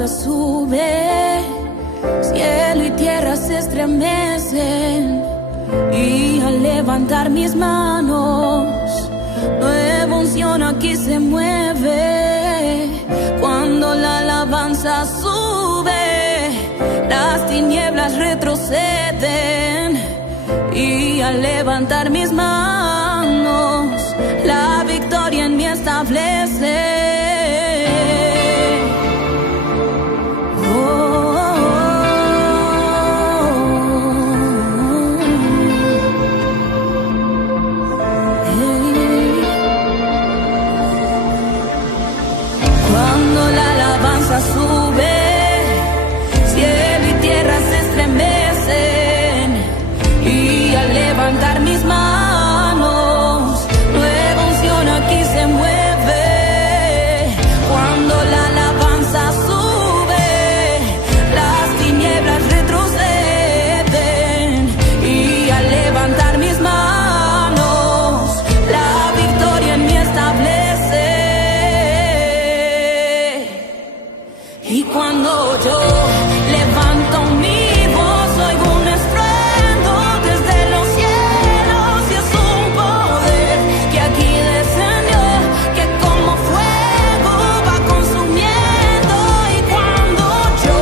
alabanza sube, cielo y tierra se estremecen, y al levantar mis manos, nueva unción aquí se mueve. Cuando la alabanza sube, las tinieblas retroceden, y al levantar mis manos, la victoria en mí establece. Sube, cielo y tierra se estremecen, y al levantar mis manos, nueva unción aquí se mueve. Cuando la alabanza sube, las tinieblas retroceden, y al levantar mis manos, la victoria en mí establece. Y cuando yo levanto mi voz, oigo un estruendo desde los cielos, y es un poder que aquí descendió, que como fuego va consumiendo. Y cuando yo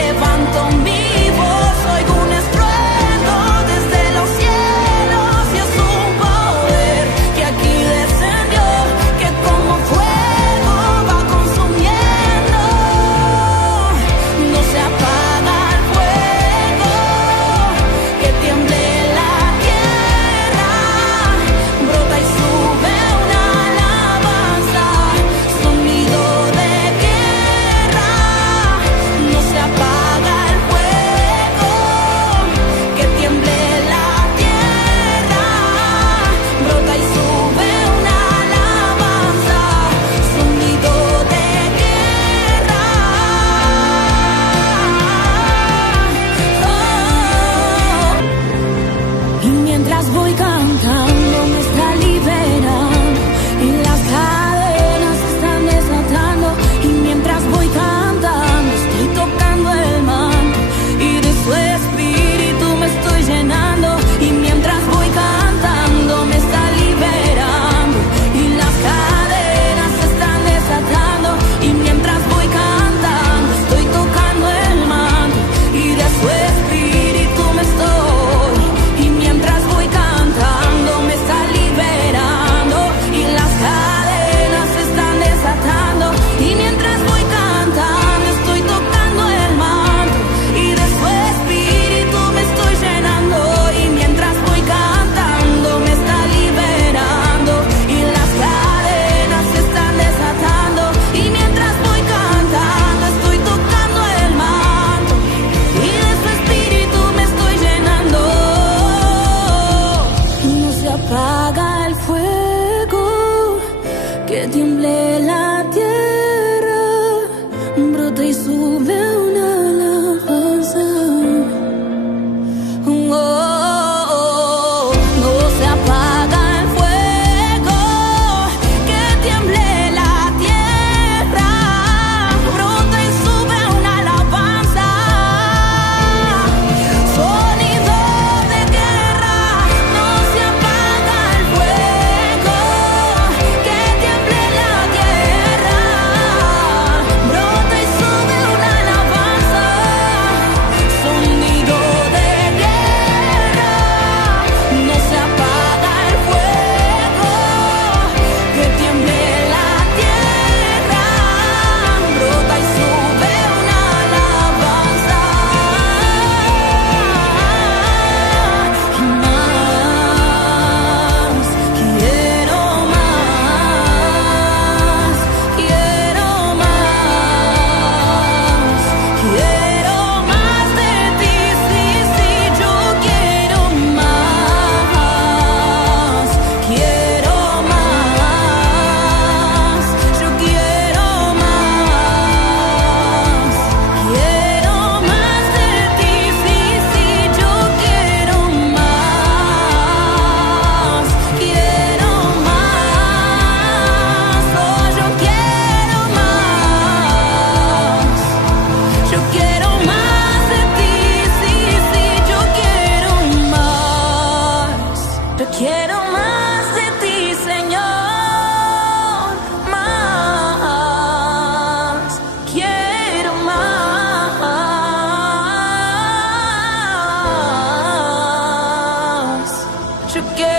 levanto mi voz, oigo un estruendo desde los cielos, y es un poder que aquí descendió, que como fuego va consumiendo. No se apaga el fuego, que tiemble la tierra, brota y sube una alabanza, sonido de guerra. No se apaga el fuego, que tiemble la tierra, brota y sube una alabanza, sonido de guerra. Y mientras voy cantando me está liberando, y las cadenas se están desatando. Y mientras voy cantando estoy tocando el manto, y de su espíritu me estoy llenando. Y mientras voy cantando me está liberando, y las cadenas se están desatando. Y mientras voy cantando estoy tocando el manto, y de su espíritu me estoy. Y mientras voy cantando me está liberando, y las cadenas se están desatando. Y mientras voy cantando estoy tocando el manto, y de su espíritu me estoy llenando. Y mientras voy cantando me está liberando, y las cadenas se están desatando. Y mientras voy cantando estoy tocando el manto, y de su espíritu me estoy llenando. No se apaga el fuego, que tiemble la tierra, brota y sube una alabanza. No se apaga el fuego, que tiemble la tierra, brota y sube una alabanza, sonido de guerra. No se apaga el fuego, que tiemble la tierra, brota y sube una alabanza. Quiero más de ti, Señor, más. Quiero más. Yo quiero